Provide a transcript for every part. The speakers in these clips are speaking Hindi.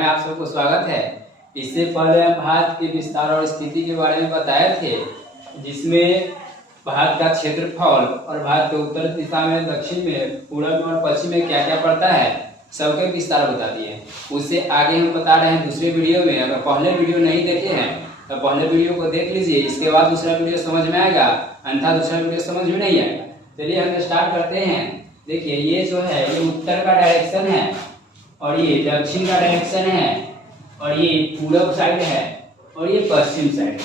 में आप सबको स्वागत है। इससे पहले हम भारत के विस्तार और स्थिति के बारे में बताए थे, जिसमें भारत का क्षेत्रफल और भारत के उत्तर दिशा में, दक्षिण में, पूर्व और पश्चिम में क्या क्या पड़ता है सबके विस्तार बता दिए। उससे आगे हम बता रहे हैं दूसरे वीडियो में। अगर पहले वीडियो नहीं देखे हैं तो पहले वीडियो को देख लीजिए, इसके बाद दूसरा वीडियो समझ में आएगा, अन्यथा दूसरा वीडियो समझ में नहीं आएगा। चलिए हम स्टार्ट करते हैं। देखिए ये जो है ये उत्तर का डायरेक्शन है और ये दक्षिण का डायरेक्शन है और ये पूर्व साइड है और ये पश्चिम साइड है।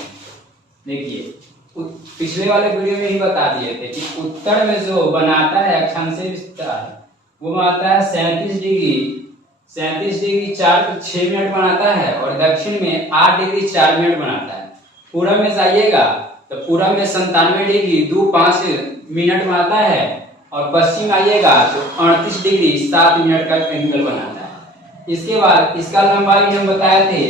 देखिए पिछले वाले वीडियो में ही बता दिए थे कि उत्तर में जो बनाता है अक्षांशीय विस्तार वो बनाता है 37 डिग्री 6 मिनट बनाता है और दक्षिण में 8 डिग्री 4 मिनट बनाता है। पूर्व में जाइएगा तो पूर्व में 97 डिग्री 25 मिनट बनाता है और पश्चिम आइएगा तो 38 डिग्री 7 मिनट का एंगल बनाता है। इसके बाद इसका लंबाई हम बताए थे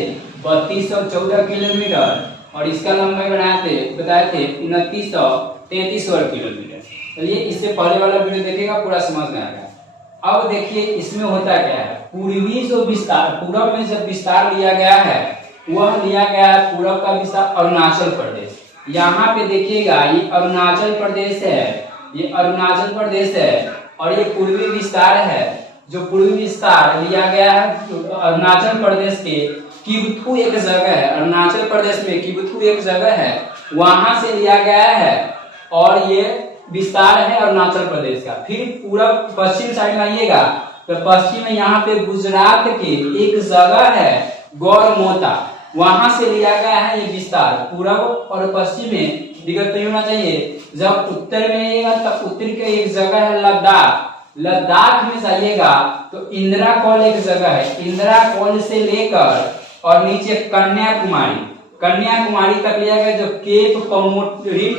3214 किलोमीटर और इसका लंबाई बताए थे 2933 वर्ग किलोमीटर। चलिए इससे पहले वाला वीडियो देखिएगा, पूरा समझ में आएगा। अब देखिए इसमें होता क्या है, पूर्वी जो विस्तार, पूर्व में जब विस्तार लिया गया है वह लिया गया है पूर्व का विस्तार अरुणाचल प्रदेश। यहाँ पे देखिएगा ये अरुणाचल प्रदेश है, ये अरुणाचल प्रदेश है और ये पूर्वी विस्तार है। जो पूर्वी विस्तार लिया गया है अरुणाचल प्रदेश के किबथु एक जगह है, अरुणाचल प्रदेश में किबथु एक जगह है, वहां से लिया गया है और ये विस्तार है अरुणाचल प्रदेश का। फिर पूरा पश्चिम साइड में आइएगा तो पश्चिम में यहाँ पे गुजरात के एक जगह है गौरमोता, वहां से लिया गया है ये विस्तार। पूर्व और पश्चिम में दिक्कत नहीं होना चाहिए। जब उत्तर में आइएगा तब उत्तर के एक जगह है लद्दाख, लद्दाख में जाइएगा तो इंदिरा कॉल एक जगह है, इंदिरा कॉल से लेकर और नीचे कन्याकुमारी, कन्याकुमारी तक लिया गया। जो केप कमोडिन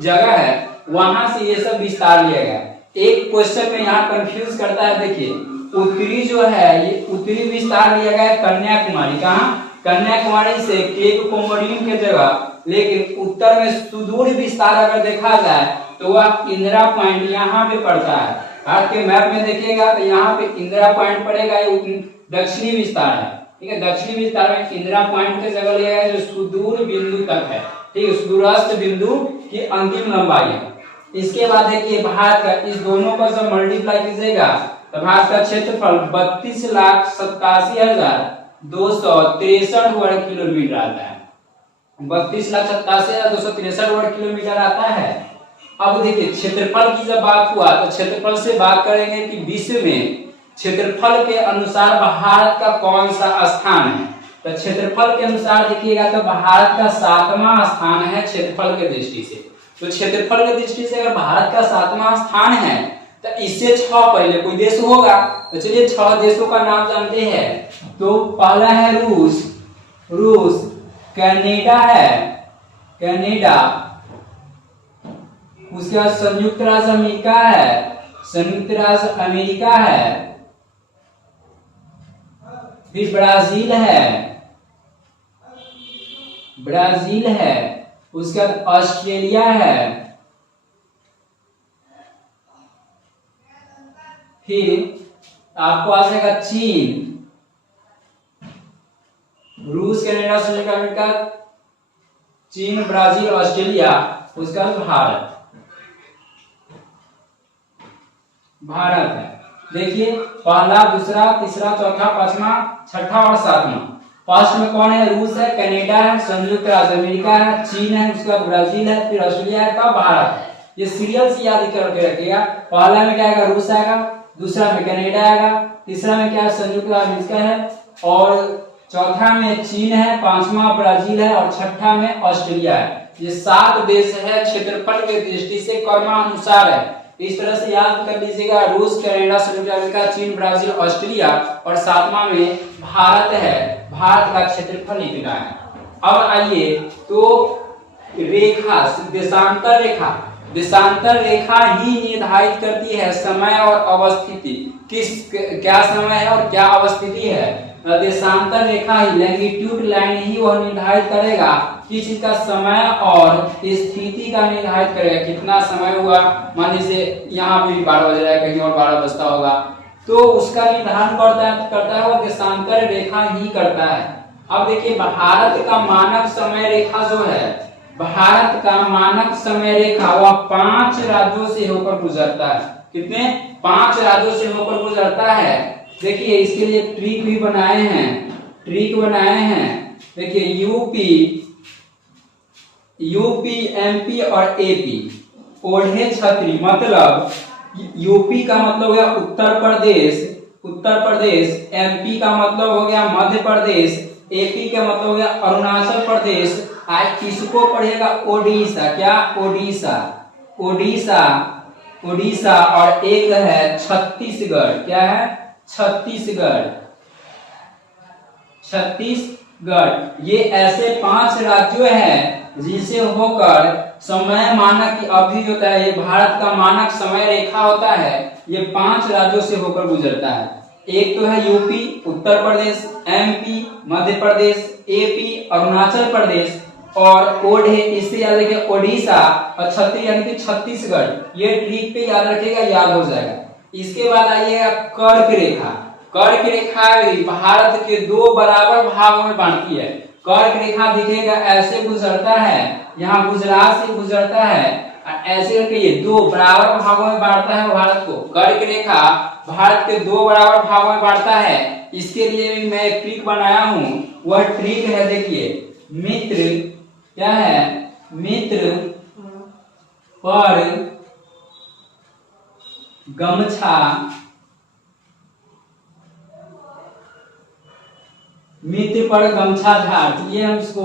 जगह है वहां से ये सब विस्तार लिया गया। एक क्वेश्चन में यहाँ कंफ्यूज करता है, देखिए उत्तरी जो है ये उत्तरी विस्तार लिया गया है कन्याकुमारी, कहाँ कन्याकुमारी से केप कमोडिन के जगह, लेकिन उत्तर में सुदूर विस्तार अगर देखा जाए तो वह इंदिरा पॉइंट यहाँ पे पड़ता है। भारत के मैप में देखिएगा तो यहाँ पे इंदिरा पॉइंट पड़ेगा, ये दक्षिणी विस्तार है, ठीक है। दक्षिणी विस्तार में इंदिरा पॉइंट के जगह लिया गया जो सुदूर बिंदु तक है, ठीक है, सुदूरस्थ बिंदु की अंतिम लंबाई है। इसके बाद देखिए भारत का इस दोनों को जब मल्टीप्लाई कीजिएगा तो भारत का क्षेत्रफल 32,87,263 वर्ग किलोमीटर आता है, 32,87,263 वर्ग किलोमीटर आता है। अब देखिए क्षेत्रफल की जब बात हुआ तो क्षेत्रफल से बात करेंगे कि विश्व में क्षेत्रफल के अनुसार भारत का कौन सा स्थान है। तो क्षेत्रफल के अनुसार देखिएगा तो भारत का 7वां स्थान है क्षेत्रफल के दृष्टि से। तो क्षेत्रफल की दृष्टि से अगर भारत का 7वां स्थान है तो इससे 6 पहले कोई देश होगा। तो चलिए 6 देशों का नाम जानते हैं। तो पहला है रूस, कनाडा है, कनाडा, उसके बाद संयुक्त राज्य अमेरिका है, संयुक्त राज्य अमेरिका है, फिर ब्राजील है, उसके बाद ऑस्ट्रेलिया है, फिर आपको आ जाएगा चीन, रूस, कनाडा, संयुक्त अमेरिका, चीन, ब्राजील, ऑस्ट्रेलिया, उसका भारत है। देखिए पहला, दूसरा, तीसरा, चौथा, पांचवा, छठा और 7वां। फर्स्ट में कौन है, रूस है, कनाडा है, संयुक्त राज्य अमेरिका है, चीन है, उसके बाद ब्राजील है, फिर ऑस्ट्रेलिया है, तब भारत है। ये सीरियल से याद करके रखिएगा। पहला में क्या आएगा, रूस आएगा, दूसरा में कनाडा आएगा, तीसरा में क्या है, संयुक्त राज्य अमेरिका है और चौथा में चीन है, 5वां ब्राजील है और छठा में ऑस्ट्रेलिया है। ये 7 देश है क्षेत्रफल के दृष्टि से क्रमानुसार है। इस तरह से याद कर लीजिएगा, रूस, कनाडा, संयुक्त अमेरिका, चीन, ब्राजील, ऑस्ट्रेलिया और 7वां में भारत है। भारत का क्षेत्रफल इतना है। अब आइए तो रेखा, देशांतर रेखा ही निर्धारित करती है समय और अवस्थिति, क्या समय है और क्या अवस्थिति है। देशांतर रेखा ही, लैंगिट्यूड लाइन ही वह निर्धारित करेगा किस चीज का समय और स्थिति का निर्धारित करेगा, कितना समय हुआ। मान लीजिए यहाँ भी 12 बज रहा है, कहीं और 12 बजता होगा, तो उसका निर्धारण करता है वो देशांतर रेखा ही करता है। अब देखिए भारत का मानक समय रेखा जो है, भारत का मानक समय रेखा वह 5 राज्यों से होकर गुजरता है। कितने? 5 राज्यों से होकर गुजरता है। देखिए इसके लिए ट्रिक भी बनाए हैं, ट्रिक बनाए हैं। देखिए यूपी एमपी और एपी ओढ़े छतरी, मतलब यूपी का मतलब हो गया उत्तर प्रदेश, एमपी का मतलब हो गया मध्य प्रदेश, एपी का मतलब हो गया अरुणाचल प्रदेश। आज इसको पढ़ेगा ओडिशा। क्या? ओडिशा और एक है छत्तीसगढ़। क्या है? छत्तीसगढ़। ये ऐसे 5 राज्य हैं जिसे होकर समय मानक की अवधि होता है, ये भारत का मानक समय रेखा होता है, ये 5 राज्यों से होकर गुजरता है। एक तो है UP Uttar Pradesh, MP Madhya Pradesh, AP Arunachal Pradesh और ओढ़े इससे याद रखिए ओडिशा और छत्तीस यानी कि छत्तीसगढ़। ये ट्रिक पे याद रखिएगा, याद हो जाएगा। इसके बाद आइएगा कर्क रेखा। कर्क रेखा भारत के 2 बराबर भागों में बांटती है। कर्क रेखा दिखेगा ऐसे गुजरता है, यहाँ गुजरात से गुजरता है, ऐसे करके ये 2 बराबर भागों में बांटता है भारत को। कर्क रेखा भारत के 2 बराबर भागों में बांटता है। इसके लिए भी मैं एक ट्रिक बनाया हूं, वह ट्रिक है देखिए मित्र। क्या है? मित्र पर गमछा, मित्र पर गमछा झाड़। ये हम इसको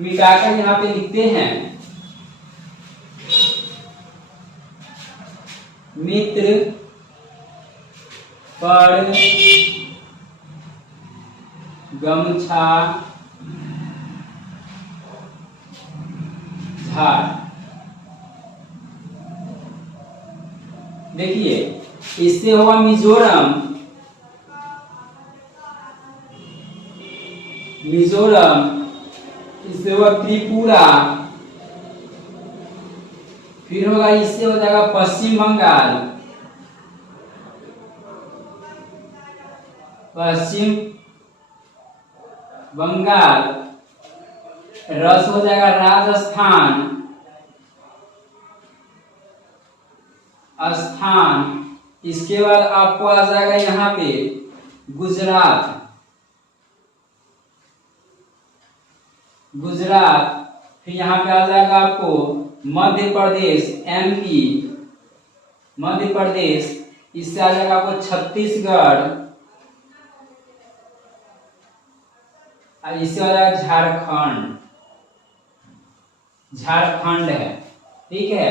मिटाकर यहाँ पे लिखते हैं, मित्र पर गमछा झाड़। देखिए इससे होगा मिजोरम, इससे होगा त्रिपुरा, फिर होगा इससे हो जाएगा पश्चिम बंगाल, रस हो जाएगा राजस्थान, इसके बाद आपको आ जाएगा यहाँ पे गुजरात, फिर यहाँ पे आ जाएगा आपको मध्य प्रदेश, एमपी मध्य प्रदेश, इससे आ जाएगा आपको छत्तीसगढ़, इससे आ जाएगा झारखंड है। ठीक है,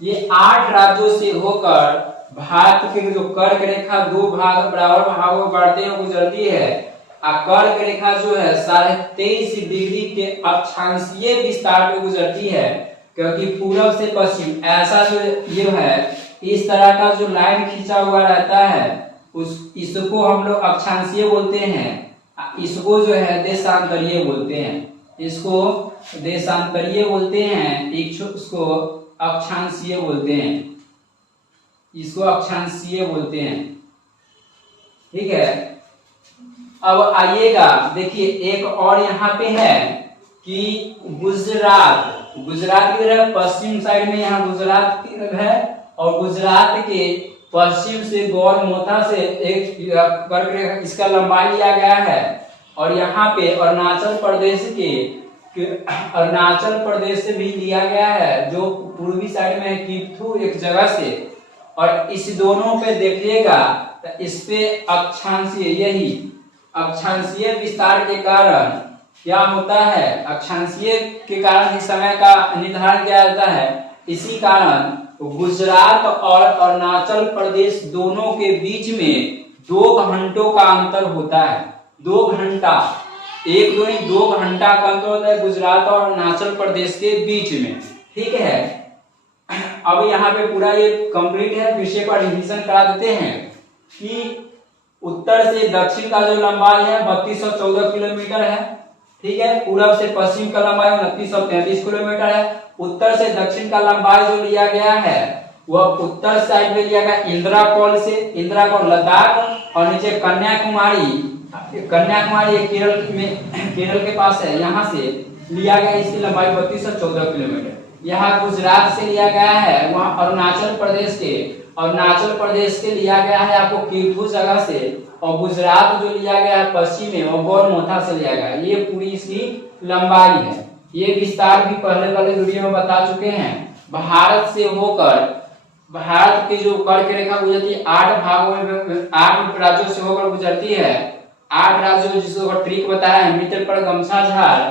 ये 8 राज्यों से होकर भारत के जो कर्क रेखा 2 भाग बराबर भागों में बांटते हुए गुजरती है। कर्क रेखा जो है 23.5 डिग्री के अक्षांशीय विस्तार पे गुजरती है, क्योंकि पूरब से पश्चिम ऐसा जो ये है, इस तरह का जो लाइन खींचा हुआ रहता है इसको हम लोग अक्षांशीय बोलते हैं, इसको जो है देशांतरीय बोलते हैं, इसको देशांतरीय बोलते हैं, इसको अक्षांशीय बोलते हैं, इसको अक्षांशीय बोलते हैं। ठीक है, अब आइएगा देखिए एक और यहाँ पे है कि गुजरात की तरफ पश्चिम साइड में यहाँ गुजरात की तरफ है, और गुजरात के पश्चिम से गौरमोथा से एक करके इसका लंबाई लिया गया है, और यहाँ पे अरुणाचल प्रदेश से भी लिया गया है, जो पूर्वी साइड में है किप्थू एक जगह से, और इस दोनों पे देखिएगा तो इस पे अक्षांशीय विस्तार के कारण क्या होता है, अक्षांशीय के कारण ही समय का निर्धारण किया जाता है। इसी कारण गुजरात और अरुणाचल प्रदेश दोनों के बीच में 2 घंटों का अंतर होता है। 2 घंटा, 2 घंटा का अंतर होता है गुजरात और अरुणाचल प्रदेश के बीच में। ठीक है, अब यहाँ पे पूरा ये कंप्लीट है, विषय का रिवीजन करा देते हैं कि उत्तर से दक्षिण का जो लंबाई है 3214 किलोमीटर है। ठीक है, पूरब से पश्चिम का लंबाई 2933 किलोमीटर है। उत्तर से दक्षिण का लंबाई जो लिया गया है वह उत्तर साइड में लिया गया इंदिरा कौल से, इंदिरा कौल लद्दाख, और नीचे कन्याकुमारी, कन्याकुमारी केरल के पास है, यहाँ से लिया गया। इसकी लंबाई 3214 किलोमीटर। यहाँ गुजरात से लिया गया है, वहाँ अरुणाचल प्रदेश के लिया गया है आपको किरथू जगह से, और गुजरात जो लिया गया है पश्चिम में और गौरमोथा से लिया गया है। ये पूरी इसकी लंबाई है। ये विस्तार भी पहले वाले वीडियो में बता चुके हैं। भारत से होकर, भारत की जो कर्क रेखा गुजरती है 8 भागों में, 8 राज्यों से होकर गुजरती है। 8 राज्यों जिसको ट्रिक बताया है, मित्र पर गमछा झाड़,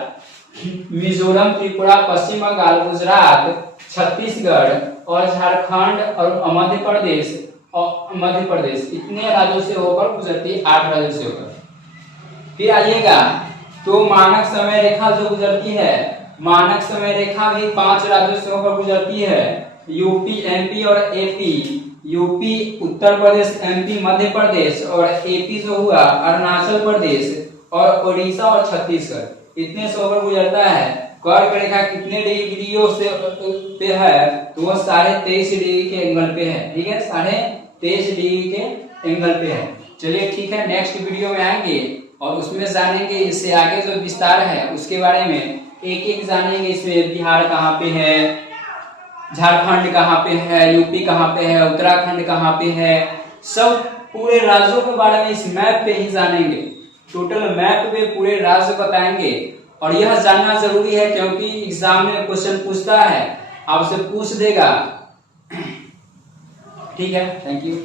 मिजोरम, त्रिपुरा, पश्चिम बंगाल, गुजरात, छत्तीसगढ़ और झारखंड और मध्य प्रदेश इतने राज्यों से होकर गुजरती है, 8 राज्यों से होकर। फिर आइएगा तो मानक समय रेखा जो गुजरती है, मानक समय रेखा भी 5 राज्यों से होकर गुजरती है, यूपी, एमपी और AP. UP Uttar Pradesh, MP Madhya Pradesh और एपी जो हुआ अरुणाचल प्रदेश और उड़ीसा और छत्तीसगढ़, इतने से होकर गुजरता है। कर्क रेखा कितने डिग्रियों से पे है, तो वो 23.5 डिग्री के एंगल पे है। ठीक है, 23.5 डिग्री के एंगल पे है। चलिए ठीक है, नेक्स्ट वीडियो में आएंगे और उसमें जानेंगे इससे आगे जो विस्तार है उसके बारे में, एक एक जानेंगे। इसमें बिहार कहाँ पे है, झारखंड कहाँ पे है, यूपी कहाँ पे है, उत्तराखंड कहाँ पे है, सब पूरे राज्यों के बारे में इस मैप पे ही जानेंगे। टोटल मैप पे पूरे राज्य बताएंगे। और यह जानना जरूरी है क्योंकि एग्जाम में क्वेश्चन पूछता है, आपसे पूछ देगा। ठीक है, थैंक यू।